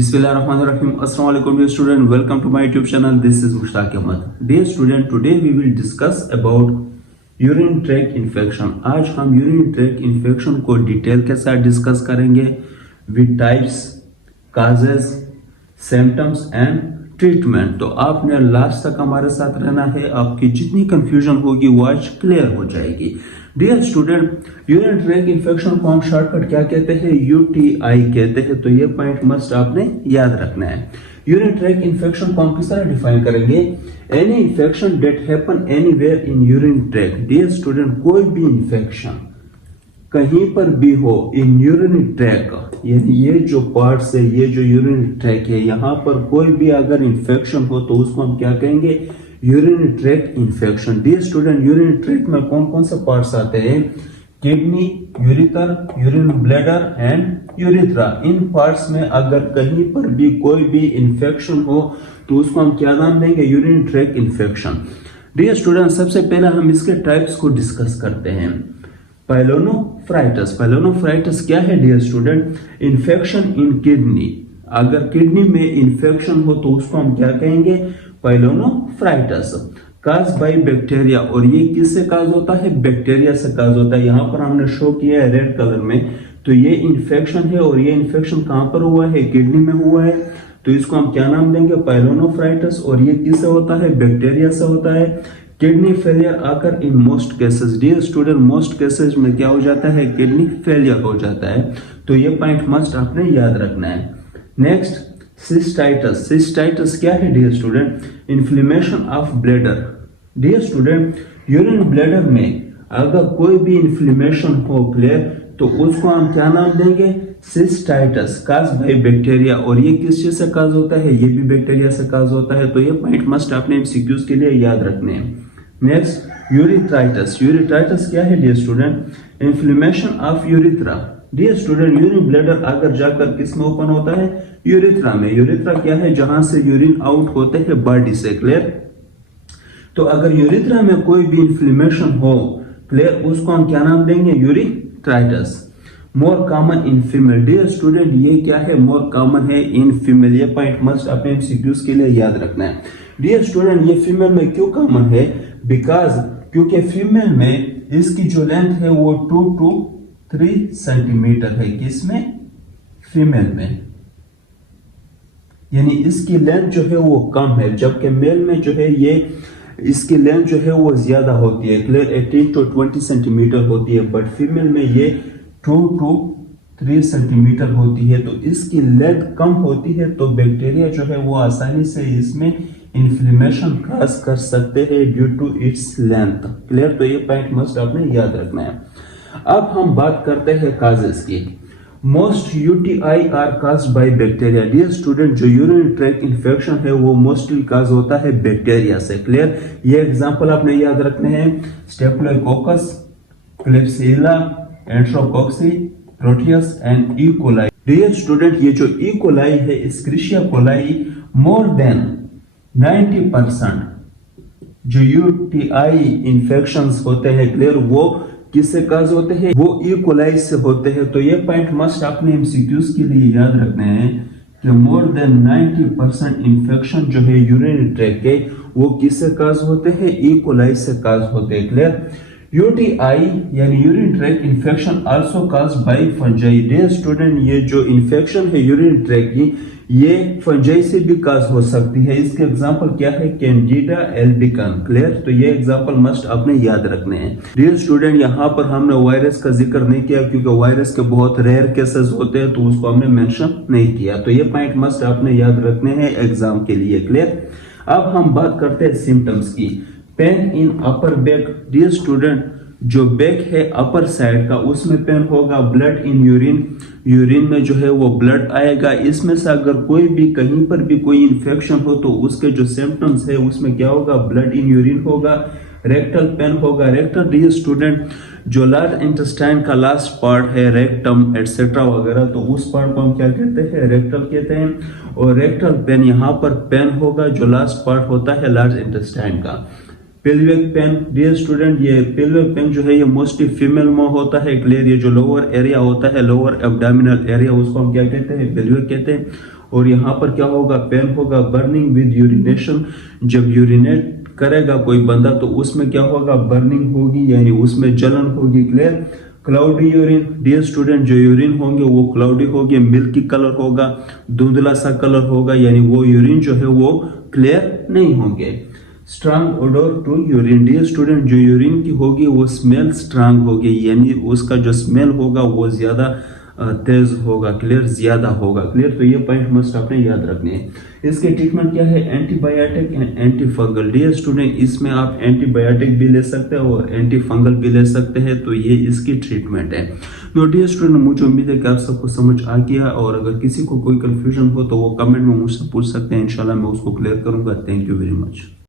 Bismillahirrahmanirrahim. Assalamualaikum dear student. Welcome to my YouTube channel. This is Mushtaq Ahmad. Dear student, today we will discuss about urine track infection. आज हम urine track infection को detail के साथ discuss करेंगे with types, causes, symptoms and treatment. तो आपने last तक हमारे साथ रहना है, आपकी जितनी कंफ्यूजन होगी वो आज क्लियर हो जाएगी। Dear student, urine track infection को हम शॉर्टकट क्या कहते हैं? यूटीआई कहते हैं। तो ये पॉइंट मस्ट आपने याद रखना है। यूरिन ट्रैक इन्फेक्शन को हम किस तरह डिफाइन करेंगे? Any infection that happen anywhere in urine track. Dear student, कोई भी इन्फेक्शन कहीं पर भी हो इन यूरिन ट्रैक, यानी ये जो पार्ट्स है, ये जो यूरिन ट्रैक है, यहाँ पर कोई भी अगर इन्फेक्शन हो तो उसको हम क्या कहेंगे? Urine track infection. Dear student, urine track में कौन कौन से पार्ट्स आते हैं? Kidney, ureter, urine bladder and urethra. इन पार्ट्स में अगर कहीं पर भी कोई भी इन्फेक्शन हो तो उसको हम क्या नाम देंगे? Urine track infection. Dear student, सबसे पहले हम इसके टाइप्स को डिस्कस करते हैं। पाइलोनोफ्राइटिस। पाइलोनोफ्राइटिस क्या है dear student? Infection in kidney. अगर किडनी में इन्फेक्शन हो तो उसको हम क्या कहेंगे? पाइलोनोफ्राइटिस। काज बाय बैक्टीरिया, और ये किससे काज होता है? बैक्टीरिया से काज होता है। यहाँ पर हमने शो किया है रेड कलर में। तो ये इन्फेक्शन है और ये इन्फेक्शन कहाँ पर हुआ है? किडनी में हुआ है। तो इसको हम क्या नाम देंगे? पाइलोनोफ्राइटिस। और ये किससे होता है? बैक्टीरिया से होता है। किडनी फेलियर आकर in most cases. Dear student, most cases में क्या हो जाता है? किडनी फेलियर हो जाता है। तो ये पॉइंट मस्ट आपने याद रखना है। Next, cystitis. सिस्टाइटिस क्या है dear student? Inflammation of bladder. Dear student, urine bladder में अगर कोई भी इन्फ्लेमेशन हो क्लियर, तो उसको हम क्या नाम देंगे? Cystitis, cause by bacteria. और ये किस चीज से काज होता है? ये भी बैक्टीरिया से काज होता है। तो ये पॉइंट मस्ट आपने एमसीक्यूज के लिए याद रखने हैं। नेक्स्ट, यूरिथ्राइटिस। यूरिथ्राइटिस क्या है dear student? Inflammation of urethra. Dear student, urine bladder अगर जाकर किस में ओपन होता है? यूरिथ्रा में। यूरिथ्रा क्या है? जहां से यूरिन आउट होते हैं बॉडी से। क्लियर? तो अगर यूरिथ्रा में कोई भी इन्फ्लेमेशन हो क्लियर, उसको हम क्या नाम देंगे? Urethritis. More common in female. Dear student, ये क्या है? मोर कॉमन है इन फीमेल। ये पॉइंट मस्ट अपने एमसीक्यूज के लिए याद रखना है। डियर स्टूडेंट, ये फीमेल में क्यों कॉमन है? बिकॉज क्योंकि फीमेल में इसकी जो लेंथ है वो 2 to 3 सेंटीमीटर है। किसमें? फीमेल में। यानी इसकी लेंथ जो है वो कम है, जबकि मेल में जो है ये इसकी लेंथ जो है वो ज्यादा होती है। क्लियर? 18 to 20 सेंटीमीटर होती है, बट फीमेल में ये 2 to 3 सेंटीमीटर होती है। तो इसकी लेंथ कम होती है, तो बैक्टीरिया जो है वो आसानी से इसमें इन्फ्लेमेशन काज कर सकते हैं due to its length. Clear? तो ये पॉइंट मस्ट आपने याद रखना है। अब हम बात करते हैं काजेस की। Most UTI are caused by bacteria. Dear student, जो यूरिन ट्रैक इन्फेक्शन है वो मोस्टली काज होता है बैक्टीरिया से। क्लियर? ये एग्जांपल आपने याद रखने हैं। Staphylococcus, Klebsiella, Enterococci, Proteus and E coli. Dear student, ये जो ई कोलाई है, एस्क्रिशिया कोलाई, मोर देन 90% जो यूटीआई इन्फेक्शंस होते हैं क्लियर, वो किससे काज होते हैं? वो ई कोलाई से होते हैं। तो ये पॉइंट मस्ट आपने एमसीक्यूज के लिए याद रखने हैं कि मोर देन 90% इन्फेक्शन जो है यूरिन ट्रैक के, वो किससे काज होते हैं? ई कोलाई से काज होते हैं। क्लियर? यूटीआई यानी urine track infection also caused by fungi. Dear student, ये जो इन्फेक्शन है यूरिन ट्रैक की, ये फंजाई से भी काज हो सकती है। इसके एग्जांपल क्या है? Candida albicans. क्लियर? तो ये एग्जांपल मस्ट आपने याद रखने हैं। डियर स्टूडेंट, यहाँ पर हमने वायरस का जिक्र नहीं किया क्योंकि वायरस के बहुत रेयर केसेस होते हैं, तो उसको हमने मेंशन नहीं किया। तो ये पॉइंट मस्ट आपने याद रखने हैं एग्जाम के लिए। क्लियर? अब हम बात करते हैं सिम्टम्स की। Pain in upper back. Dear student, जो बैक है अपर साइड का, उसमें पेन होगा। ब्लड इन यूरिन, यूरिन में जो है वो ब्लड आएगा। इसमें से अगर कोई भी कहीं पर भी कोई इन्फेक्शन हो तो उसके जो सिम्टम्स है उसमें क्या होगा? ब्लड इन यूरिन होगा। रेक्टल पेन होगा। रेक्टल, डियर स्टूडेंट, जो लार्ज इंटेस्टाइन का लास्ट पार्ट है, रेक्टम एटसेट्रा वगैरह, तो उस पार्ट को हम क्या कहते हैं? रेक्टल कहते हैं। और रेक्टल पेन, यहाँ पर पेन होगा जो लास्ट पार्ट होता है लार्ज इंटेस्टाइन का। पेल्विक पेन, डियर स्टूडेंट, ये पेल्विक पेन जो है ये मोस्टली फीमेल में होता है। क्लियर, ये जो लोअर एरिया होता है, लोअर एब्डोमिनल एरिया, उसको हम क्या कहते हैं, पेल्विक कहते हैं। और यहाँ पर क्या होगा, पेन होगा। बर्निंग विद यूरिनेशन, जब यूरिनेट करेगा कोई बंदा तो उसमें क्या होगा, बर्निंग होगी, यानी उसमें जलन होगी। Clear. Cloudy urine, dear student, जो यूरिन होंगे वो क्लाउडी होंगे, मिल्की कलर होगा, धुंधला सा कलर होगा, यानी वो यूरिन जो है वो क्लियर नहीं होंगे। Strong odour to urine, dear student, जो यूरिन की होगी वो स्मेल स्ट्रांग होगी, यानी उसका जो स्मेल होगा वो ज्यादा तेज होगा। क्लियर, ज्यादा होगा। क्लियर, तो ये पॉइंट मस्ट आपने याद रखने हैं। इसके ट्रीटमेंट क्या है, antibiotic and anti fungal. Dear student, इसमें आप एंटीबायोटिक भी ले सकते हैं और एंटी फंगल भी ले सकते हैं, तो ये इसकी ट्रीटमेंट है। तो डियर स्टूडेंट, मुझे उम्मीद है कि आप सबको समझ आ गया, और अगर किसी को कोई कंफ्यूजन हो तो वो कमेंट में मुझसे पूछ सकते हैं, इंशाल्लाह मैं उसको क्लियर करूंगा। Thank you very much.